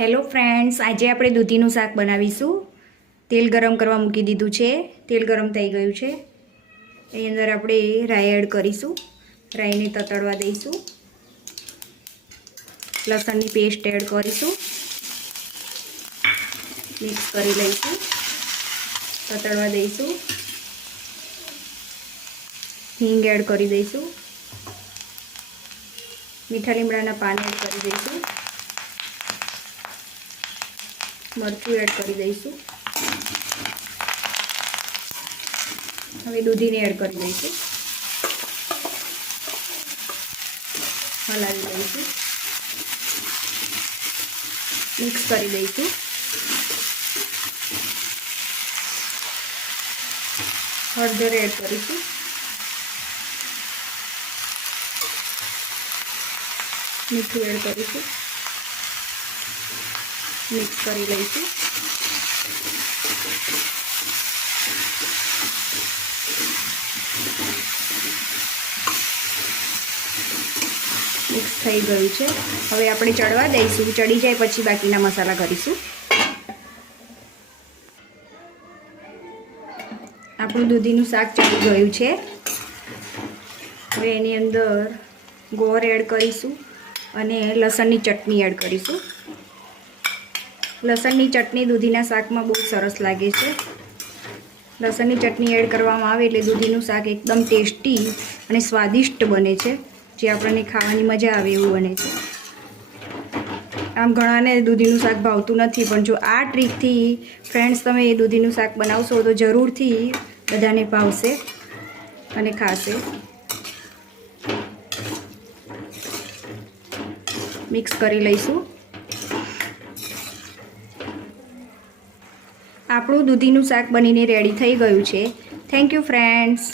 Hello friends, આજે આપણે દૂધીનું શાક બનાવીશું। તેલ ગરમ કરવા મૂકી દીધું છે। તેલ ગરમ થઈ ગયું છે। એની અંદર આપણે રાઈ એડ કરીશું। રાઈને તતડવા દઈશું। લસણની પેસ્ટ એડ કરીશું। મિક્સ કરી લઈશું। તતડવા દઈશું। હિંગ એડ કરી દઈશું। મીઠા લીમડાના પાન એડ કરી દઈશું। મરચું એડ કરી દઈશું। હવે દૂધીને એડ કરી દઈશું। હલાવી દઈશું। મિક્સ કરી દઈશું। હળદર એડ કરીશું। મીઠું એડ કરીશું। મિક્સ કરી લઈશું। મિક્સ થઈ ગયું છે। હવે આપણે ચડવા દઈશું। ચડી જાય પછી બાકીના મસાલા કરીશું। આપણું દૂધીનું શાક ચડી ગયું છે। હવે એની અંદર ગોળ એડ કરીશું અને લસણની ચટણી એડ કરીશું। લસણની ચટણી દૂધીના શાકમાં બહુ સરસ લાગે છે। લસણની ચટણી એડ કરવામાં આવે એટલે દૂધીનું શાક એકદમ ટેસ્ટી અને સ્વાદિષ્ટ બને છે, જે આપણને ખાવાની મજા આવે એવું બને છે। આમ ઘણાને દૂધીનું શાક ભાવતું નથી, પણ જો આ ટ્રીકથી ફ્રેન્ડ્સ તમે દૂધીનું શાક બનાવશો તો જરૂરથી બધાને ભાવશે અને ખાશે। મિક્સ કરી લઈશું। આપણું દૂધીનું શાક બનીને રેડી થઈ ગયું છે। Thank you friends.